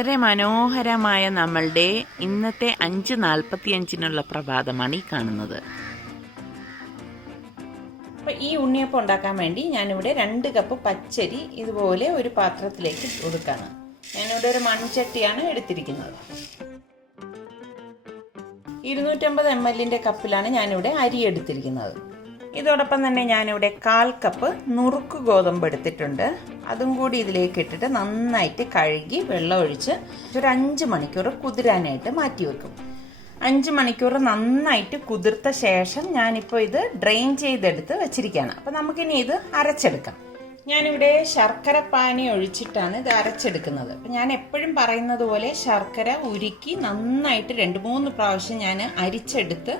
വളരെ മനോഹരമായ നമ്മളുടെ ഇന്നത്തെ 5:45 പ്രഭാതമാണ് ഈ കാണുന്നത്. അപ്പോൾ ഈ ഉണ്ണിയപ്പം ഉണ്ടാക്കാൻ വേണ്ടി ഞാനിവിടെ 2 കപ്പ് പച്ചരി ഇതുപോലെ ഒരു പാത്രത്തിലേക്ക് കൊടുക്കുകയാണ്. ഞാനിവിടെ ഒരു മൺചട്ടിയാണ് എടുത്തിരിക്കുന്നത്. 250 ml കപ്പിലാണ് ഞാനിവിടെ അരി എടുത്തിരിക്കുന്നത്. ഇതോടൊപ്പം തന്നെ ഞാനിവിടെ 1/4 കപ്പ് നുറുക്ക് ഗോതമ്പ് എടുത്തിട്ടുണ്ട്. അതും കൂടി ഇതിലേക്ക് ഇട്ടിട്ട് നന്നായിട്ട് കഴുകി വെള്ളം ഒഴിച്ച് ഒരു 5 മണിക്കൂർ കുതിരാനായിട്ട് മാറ്റി വെക്കും. 5 മണിക്കൂർ നന്നായിട്ട് കുതിർത്ത ശേഷം ഞാനിപ്പോൾ ഇത് ഡ്രെയിൻ ചെയ്തെടുത്ത് വെച്ചിരിക്കുകയാണ്. അപ്പം നമുക്കിനി ഇത് അരച്ചെടുക്കാം. ഞാനിവിടെ ശർക്കര പാനി ഒഴിച്ചിട്ടാണ് ഇത് അരച്ചെടുക്കുന്നത്. അപ്പം ഞാൻ എപ്പോഴും പറയുന്നത് പോലെ ശർക്കര ഉരുക്കി നന്നായിട്ട് 2-3 പ്രാവശ്യം ഞാൻ അരിച്ചെടുത്ത്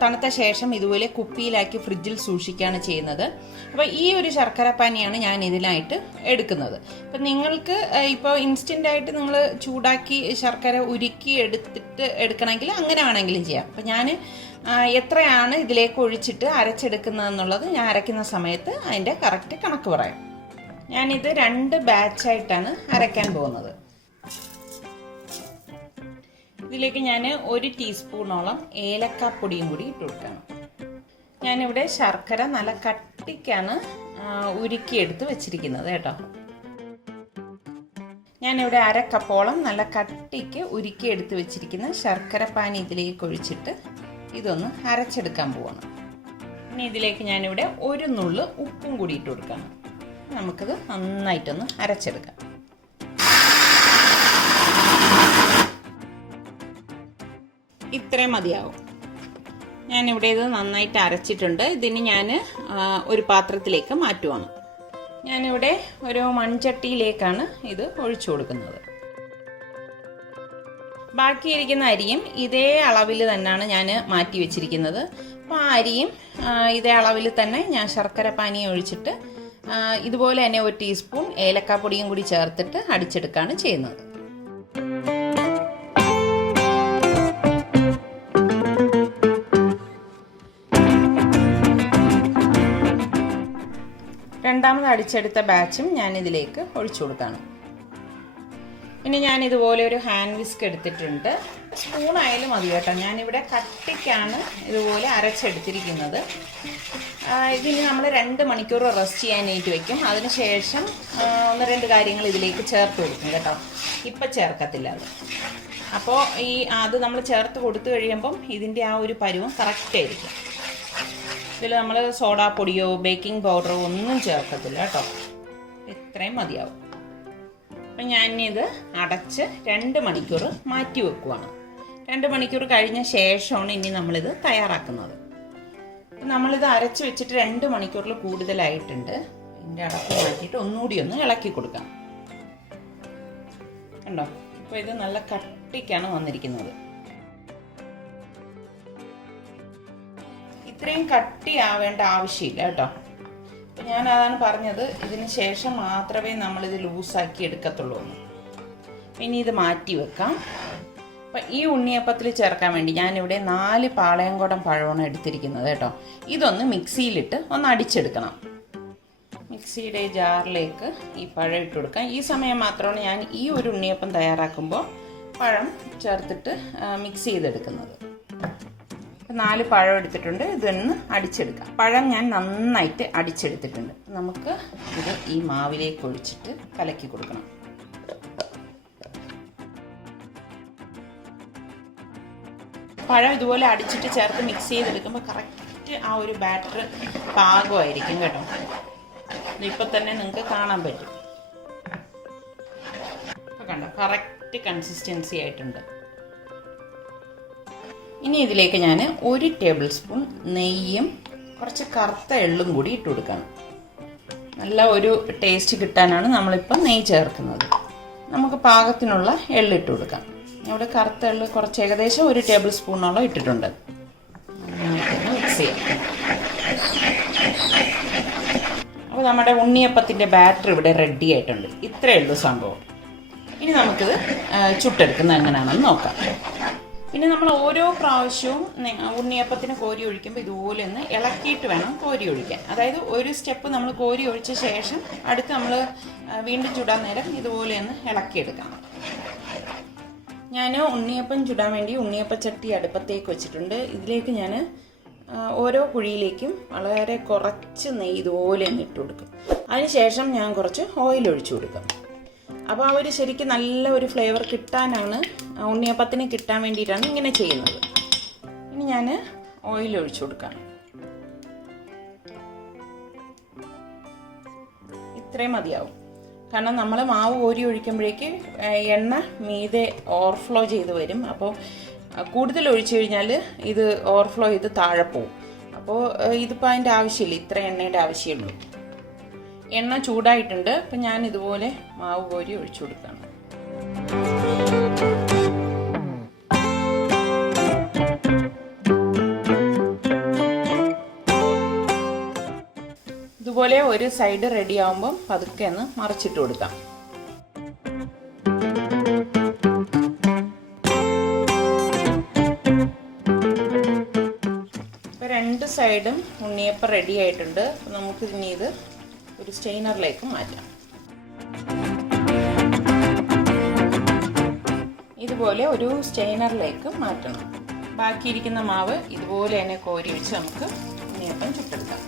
തണുത്ത ശേഷം ഇതുപോലെ കുപ്പിയിലാക്കി ഫ്രിഡ്ജിൽ സൂക്ഷിക്കുകയാണ് ചെയ്യുന്നത്. അപ്പോൾ ഈ ഒരു ശർക്കര പാനിയാണ് ഞാൻ ഇതിനായിട്ട് എടുക്കുന്നത്. അപ്പം നിങ്ങൾക്ക് ഇപ്പോൾ ഇൻസ്റ്റൻ്റായിട്ട് നിങ്ങൾ ചൂടാക്കി ശർക്കര ഉരുക്കി എടുക്കണമെങ്കിൽ അങ്ങനെ വേണമെങ്കിലും ചെയ്യാം. അപ്പം ഞാൻ എത്രയാണ് ഇതിലേക്ക് ഒഴിച്ചിട്ട് അരച്ചെടുക്കുന്നതെന്നുള്ളത് ഞാൻ അരയ്ക്കുന്ന സമയത്ത് അതിൻ്റെ കറക്റ്റ് കണക്ക് പറയാം. ഞാനിത് 2 ബാച്ചായിട്ടാണ് അരയ്ക്കാൻ പോകുന്നത്. ഇതിലേക്ക് ഞാൻ 1 ടീസ്പൂണോളം ഏലക്കാപ്പൊടിയും കൂടി ഇട്ട് കൊടുക്കണം. ഞാനിവിടെ ശർക്കര നല്ല കട്ടിക്കാണ് ഉരുക്കിയെടുത്ത് വെച്ചിരിക്കുന്നത് കേട്ടോ. ഞാനിവിടെ 1/2 കപ്പോളം നല്ല കട്ടിക്ക് ഉരുക്കിയെടുത്ത് വെച്ചിരിക്കുന്ന ശർക്കര പാനി ഇതിലേക്ക് ഒഴിച്ചിട്ട് ഇതൊന്ന് അരച്ചെടുക്കാൻ പോവാണ്. ഇനി ഇതിലേക്ക് ഞാനിവിടെ 1 നുള്ള് ഉപ്പും കൂടി ഇട്ട് കൊടുക്കണം. നമുക്കിത് നന്നായിട്ടൊന്ന് അരച്ചെടുക്കാം. ഇത്രയും മതിയാവും. ഞാനിവിടെ ഇത് നന്നായിട്ട് അരച്ചിട്ടുണ്ട്. ഇതിന് ഞാൻ ഒരു പാത്രത്തിലേക്ക് മാറ്റുവാണ്. ഞാനിവിടെ ഒരു മൺചട്ടിയിലേക്കാണ് ഇത് ഒഴിച്ചു കൊടുക്കുന്നത്. ബാക്കിയിരിക്കുന്ന അരിയും ഇതേ അളവിൽ തന്നെയാണ് ഞാൻ മാറ്റി വെച്ചിരിക്കുന്നത്. അപ്പോൾ ആ അരിയും ഇതേ അളവിൽ തന്നെ ഞാൻ ശർക്കര പാനി ഒഴിച്ചിട്ട് ഇതുപോലെ തന്നെ 1 ടീസ്പൂൺ ഏലക്കാപ്പൊടിയും കൂടി ചേർത്തിട്ട് അടിച്ചെടുക്കുകയാണ് ചെയ്യുന്നത്. രണ്ടാമത് അടിച്ചെടുത്ത ബാച്ചും ഞാൻ ഇതിലേക്ക് ഒഴിച്ചു കൊടുക്കുകയാണ്. ഇനി ഞാൻ ഇതുപോലെ ഒരു ഹാൻഡ് വിസ്ക് എടുത്തിട്ടുണ്ട്. സ്പൂണായാലും മതി കേട്ടോ. ഞാനിവിടെ കട്ടിക്കാണ് ഇതുപോലെ അരച്ചെടുത്തിരിക്കുന്നത്. ഇതിന് നമ്മൾ 2 മണിക്കൂർ റെസ്റ്റ് ചെയ്യാനായിട്ട് വയ്ക്കും. അതിനുശേഷം 1-2 കാര്യങ്ങൾ ഇതിലേക്ക് ചേർത്ത് കൊടുക്കും കേട്ടോ. ഇപ്പം ചേർക്കത്തില്ല അത്. അപ്പോൾ അത് നമ്മൾ ചേർത്ത് കൊടുത്തു കഴിയുമ്പം ഇതിൻ്റെ ആ ഒരു പരുവം കറക്റ്റായിരിക്കും. ഇതിൽ നമ്മൾ സോഡാപ്പൊടിയോ ബേക്കിംഗ് പൗഡറോ ഒന്നും ചേർക്കത്തില്ല കേട്ടോ. ഇത്രയും മതിയാവും. അപ്പം ഞാനിത് അടച്ച് 2 മണിക്കൂർ മാറ്റി വെക്കുവാണ്. 2 മണിക്കൂർ കഴിഞ്ഞ ശേഷമാണ് ഇനി നമ്മളിത് തയ്യാറാക്കുന്നത്. നമ്മളിത് അരച്ച് വെച്ചിട്ട് 2 മണിക്കൂറിൽ കൂടുതലായിട്ടുണ്ട്. ഇതിൻ്റെ അടപ്പ് മാറ്റിയിട്ട് ഒന്നുകൂടി ഒന്ന് ഇളക്കി കൊടുക്കാം. കണ്ടോ, ഇപ്പോൾ ഇത് നല്ല കട്ടിക്കാണ് വന്നിരിക്കുന്നത്. ഇത്രയും കട്ടിയാവേണ്ട ആവശ്യമില്ല കേട്ടോ. അപ്പം ഞാൻ അതാണ് പറഞ്ഞത്, ഇതിന് ശേഷം മാത്രമേ നമ്മളിത് ലൂസാക്കി എടുക്കത്തുള്ളൂ. ഇനി ഇത് മാറ്റി വെക്കാം. അപ്പം ഈ ഉണ്ണിയപ്പത്തിൽ ചേർക്കാൻ വേണ്ടി ഞാനിവിടെ 4 പാളയംകുടം പഴമാണ് എടുത്തിരിക്കുന്നത് കേട്ടോ. ഇതൊന്ന് മിക്സിയിലിട്ട് ഒന്ന് അടിച്ചെടുക്കണം. മിക്സിയുടെ ജാറിലേക്ക് ഈ പഴം ഇട്ട് കൊടുക്കാം. ഈ സമയം മാത്രമാണ് ഞാൻ ഈ ഒരു ഉണ്ണിയപ്പം തയ്യാറാക്കുമ്പോൾ പഴം ചേർത്തിട്ട് മിക്സ് ചെയ്തെടുക്കുന്നത്. 4 പഴം എടുത്തിട്ടുണ്ട്. ഇതൊന്ന് അടിച്ചെടുക്കാം. പഴം ഞാൻ നന്നായിട്ട് അടിച്ചെടുത്തിട്ടുണ്ട്. നമുക്ക് ഇത് ഈ മാവിലേക്ക് ഒഴിച്ചിട്ട് കലക്കി കൊടുക്കണം. പഴം ഇതുപോലെ അടിച്ചിട്ട് ചേർത്ത് മിക്സ് ചെയ്തെടുക്കുമ്പോൾ കറക്റ്റ് ആ ഒരു ബാറ്റർ പാകമായിരിക്കും കേട്ടോ. ഇപ്പം തന്നെ നിങ്ങൾക്ക് കാണാൻ പറ്റും. ഇപ്പം കണ്ടോ, കറക്റ്റ് കൺസിസ്റ്റൻസി ആയിട്ടുണ്ട്. ഇനി ഇതിലേക്ക് ഞാൻ 1 ടേബിൾ സ്പൂൺ നെയ്യും കുറച്ച് കറുത്ത എള്ളും കൂടി ഇട്ട് കൊടുക്കണം. നല്ല ഒരു ടേസ്റ്റ് കിട്ടാനാണ് നമ്മളിപ്പോൾ നെയ്യ് ചേർക്കുന്നത്. നമുക്ക് പാകത്തിനുള്ള എള്ളിട്ട് കൊടുക്കാം. ഇവിടെ കറുത്ത എള്ള് കുറച്ച് ഏകദേശം 1 ടേബിൾ സ്പൂണോളം ഇട്ടിട്ടുണ്ട്. മിക്സ് ചെയ്യാം. അപ്പോൾ നമ്മുടെ ഉണ്ണിയപ്പത്തിൻ്റെ ബാറ്റർ ഇവിടെ റെഡി ആയിട്ടുണ്ട്. ഇത്രയേ ഉള്ളൂ സംഭവം. ഇനി നമുക്കിത് ചുട്ടെടുക്കുന്നത് എങ്ങനെയാണെന്ന് നോക്കാം. പിന്നെ നമ്മൾ ഓരോ പ്രാവശ്യവും ഉണ്ണിയപ്പത്തിന് കോരി ഒഴിക്കുമ്പോൾ ഇതുപോലെ ഒന്ന് ഇളക്കിയിട്ട് വേണം കോരി ഒഴിക്കാൻ. അതായത് ഒരു സ്റ്റെപ്പ് നമ്മൾ കോരി ഒഴിച്ച ശേഷം അടുത്ത് നമ്മൾ വീണ്ടും ചുടാൻ നേരം ഇതുപോലെ ഒന്ന് ഇളക്കിയെടുക്കണം. ഞാൻ ഉണ്ണിയപ്പം ചുടാൻ വേണ്ടി ഉണ്ണിയപ്പച്ചട്ടി അടുപ്പത്തേക്ക് വെച്ചിട്ടുണ്ട്. ഇതിലേക്ക് ഞാൻ ഓരോ കുഴിയിലേക്കും വളരെ കുറച്ച് നെയ്യ് ഇതുപോലെ ഇട്ട് കൊടുക്കും. അതിനുശേഷം ഞാൻ കുറച്ച് ഓയിൽ ഒഴിച്ചു കൊടുക്കും. അപ്പോൾ ആ ഒരു ശരിക്കും നല്ല ഒരു ഫ്ലേവർ കിട്ടാനാണ്, ഉണ്ണിയപ്പത്തിന് കിട്ടാൻ വേണ്ടിയിട്ടാണ് ഇങ്ങനെ ചെയ്യുന്നത്. ഇനി ഞാൻ ഓയിൽ ഒഴിച്ചു കൊടുക്കാം. ഇത്രയും മതിയാവും. കാരണം നമ്മൾ മാവ് കോരി ഒഴിക്കുമ്പോഴേക്ക് എണ്ണ മീതെ ഓവർഫ്ലോ ചെയ്ത് വരും. അപ്പോൾ കൂടുതൽ ഒഴിച്ചു കഴിഞ്ഞാൽ ഇത് ഓവർഫ്ലോ ചെയ്ത് താഴെ പോവും. അപ്പോൾ ഇതിപ്പോൾ അതിൻ്റെ ആവശ്യമില്ല, ഇത്ര എണ്ണയുടെ ആവശ്യമുള്ളൂ. എണ്ണ ചൂടായിട്ടുണ്ട്. അപ്പം ഞാൻ ഇതുപോലെ മാവ് കോരി ഒഴിച്ചു കൊടുക്കുകയാണ്. ഇതുപോലെ ഒരു സൈഡ് റെഡി ആകുമ്പം പതുക്കെ ഒന്ന് മറിച്ചിട്ട് കൊടുക്കാം. ഇപ്പോൾ രണ്ട് സൈഡും ഉണ്ണിയപ്പം റെഡി ആയിട്ടുണ്ട്. നമുക്ക് ഇനി ഇത് ഒരു സ്റ്റെയിനറിലേക്ക് മാറ്റാം. ഇതുപോലെ ഒരു സ്റ്റെയിനറിലേക്ക് മാറ്റണം. ബാക്കിയിരിക്കുന്ന മാവ് ഇതുപോലെ തന്നെ കോരി വെച്ച് നമുക്ക് ഉണ്ണിയപ്പം ചുട്ടെടുക്കാം.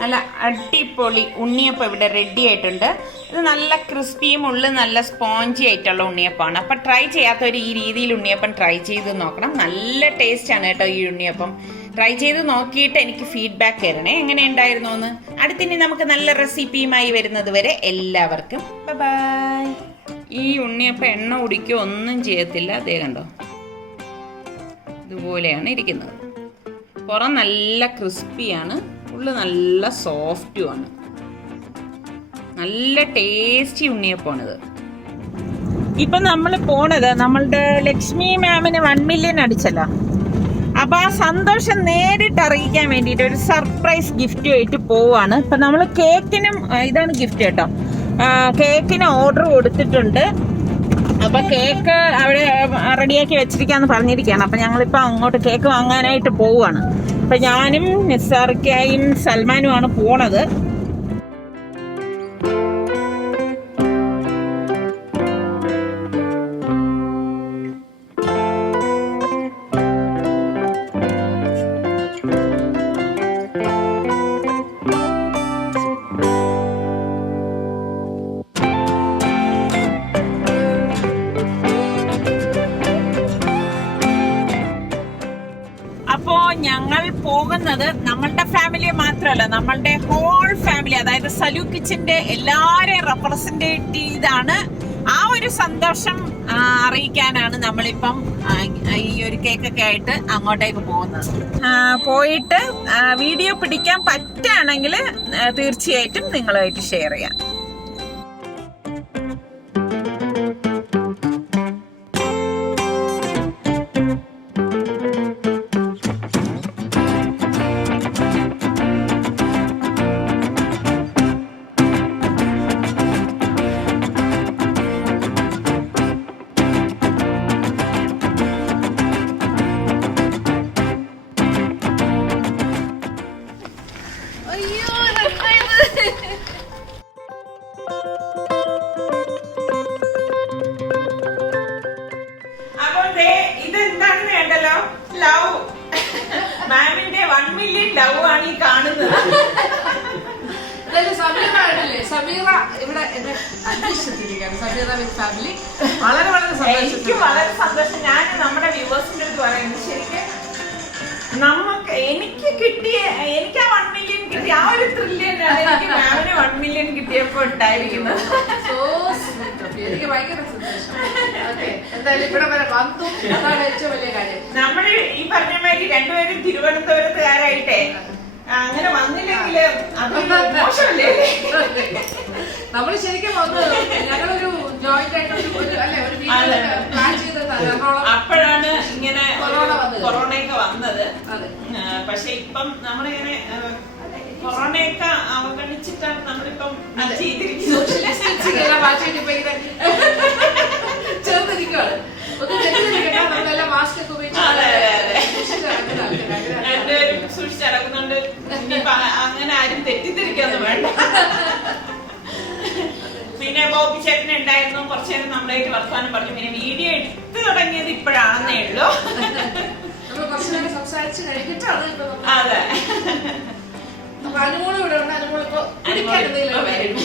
നല്ല അടിപൊളി ഉണ്ണിയപ്പം ഇവിടെ റെഡി ആയിട്ടുണ്ട്. ഇത് നല്ല ക്രിസ്പിയും ഉള്ളിൽ നല്ല സ്പോഞ്ചി ആയിട്ടുള്ള ഉണ്ണിയപ്പമാണ്. അപ്പം ട്രൈ ചെയ്യാത്തവർ ഈ രീതിയിൽ ഉണ്ണിയപ്പം ട്രൈ ചെയ്ത് നോക്കണം. നല്ല ടേസ്റ്റാണ് കേട്ടോ ഈ ഉണ്ണിയപ്പം. ട്രൈ ചെയ്ത് നോക്കിയിട്ട് എനിക്ക് ഫീഡ്ബാക്ക് തരണേ, എങ്ങനെ ഉണ്ടായിരുന്നു എന്ന്. അടുത്തിനി നമുക്ക് നല്ല റെസിപ്പിയുമായി വരുന്നത് വരെ എല്ലാവർക്കും ബൈ. ഈ ഉണ്ണിയപ്പം എണ്ണ കുടിക്കുകയോ ഒന്നും ചെയ്യത്തില്ല. അതേ കണ്ടോ, ഇതുപോലെയാണ് ഇരിക്കുന്നത്. പുറം നല്ല ക്രിസ്പിയാണ്, ഉള്ളിൽ നല്ല സോഫ്റ്റുമാണ്. നല്ല ടേസ്റ്റി ഉണ്ണിയപ്പമാണിത്. ഇപ്പം നമ്മൾ പോണത് നമ്മളുടെ ലക്ഷ്മി മാമിന് 1 മില്യൺ അടിച്ചല്ലോ. അപ്പൊ ആ സന്തോഷം നേരിട്ട് അറിയിക്കാൻ വേണ്ടിയിട്ട് ഒരു സർപ്രൈസ് ഗിഫ്റ്റ് ആയിട്ട് പോവാണ്. ഇപ്പൊ നമ്മൾ കേക്കിനും ഇതാണ് ഗിഫ്റ്റ് കേട്ടോ. കേക്കിന് ഓർഡർ കൊടുത്തിട്ടുണ്ട്. അപ്പൊ കേക്ക് അവിടെ റെഡിയാക്കി വെച്ചിരിക്കാന്ന് പറഞ്ഞിരിക്കുകയാണ്. അപ്പൊ ഞങ്ങളിപ്പോ അങ്ങോട്ട് കേക്ക് വാങ്ങാനായിട്ട് പോവുകയാണ്. അപ്പൊ ഞാനും നിസാർക്കയും സൽമാനുമാണ് പോണത്. ഞങ്ങൾ പോകുന്നത് നമ്മളുടെ ഫാമിലി മാത്രമല്ല, നമ്മളുടെ ഹോൾ ഫാമിലി, അതായത് സലു കിച്ചന്റെ എല്ലാരെയും റെപ്രസെന്റേറ്റ് ചെയ്താണ്. ആ ഒരു സന്തോഷം അറിയിക്കാനാണ് നമ്മളിപ്പം ഈ ഒരു കേക്കൊക്കെ ആയിട്ട് അങ്ങോട്ടേക്ക് പോകുന്നത്. പോയിട്ട് വീഡിയോ പിടിക്കാൻ പറ്റുകയാണെങ്കിൽ തീർച്ചയായിട്ടും നിങ്ങളുമായിട്ട് ഷെയർ ചെയ്യാം. ഇതെന്താണെന്ന് വേണ്ടല്ലോ, ലവ് മാമിന്റെ 1 മില്യൺ ലവ് ആണ് ഈ കാണുന്നത്. സമീറ ഇവിടെ ഫാമിലി വളരെ വളരെ എനിക്ക് വളരെ സന്തോഷം. ഞാൻ നമ്മുടെ വ്യൂവേഴ്സിന്റെ അടുത്ത് പറയുന്നത് ശരിക്കും എനിക്ക് ആ 1 മില്യൺ കിട്ടിയ ആ ഒരു ത്രില്ലാണ് എനിക്ക് മാമിന് 1 മില്യൺ കിട്ടിയപ്പോ ഉണ്ടായിരിക്കുന്നത്. എനിക്ക് ഭയങ്കര സന്തോഷം. എന്തായാലും ഇവിടെ വരെ വന്നു, അതാണ് ഏറ്റവും വലിയ കാര്യം. നമ്മള് ഈ പറഞ്ഞ മാതിരി രണ്ടുപേരും തിരുവനന്തപുരത്തുകാരായിട്ടേ അങ്ങനെ വന്നില്ലെങ്കിൽ മോശമല്ലേ. നമ്മള് ശരിക്കും വന്നു, ഞങ്ങളൊരു ജോയിന്റ് ആയിട്ട് അല്ലെ ഒരു പ്ലാൻ ചെയ്തത്. അപ്പോഴാണ് ഇങ്ങനെ കൊറോണയൊക്കെ വന്നത്. പക്ഷെ ഇപ്പം നമ്മളിങ്ങനെ കൊറോണയൊക്കെ അവഗണിച്ചിട്ടാണ് നമ്മളിപ്പം ചേർന്നിരിക്കുകയാണ്. നമ്മളെല്ലാം മാസ്ക് ഒക്കെ സൂക്ഷിച്ചടക്കുന്നുണ്ട്. അങ്ങനെ ആരും തെറ്റിദ്ധരിക്കാന്ന് വേണ്ട. പിന്നെ പിന്നെ ബോബി ചേട്ടൻ ഉണ്ടായിരുന്നു, കുറച്ചു നേരം നമ്മളായിട്ട് വർത്താനം പറഞ്ഞു. പിന്നെ വീഡിയോ എടുത്തു തുടങ്ങിയത് ഇപ്പോഴാണെന്നേ ഉള്ളൂ. സംസാരിച്ച് കഴിഞ്ഞിട്ടാണ് അതെ. അപ്പൊ അനുമോളും ഇവിടെ ഉണ്ട്. അനുമോളിപ്പോ വരും.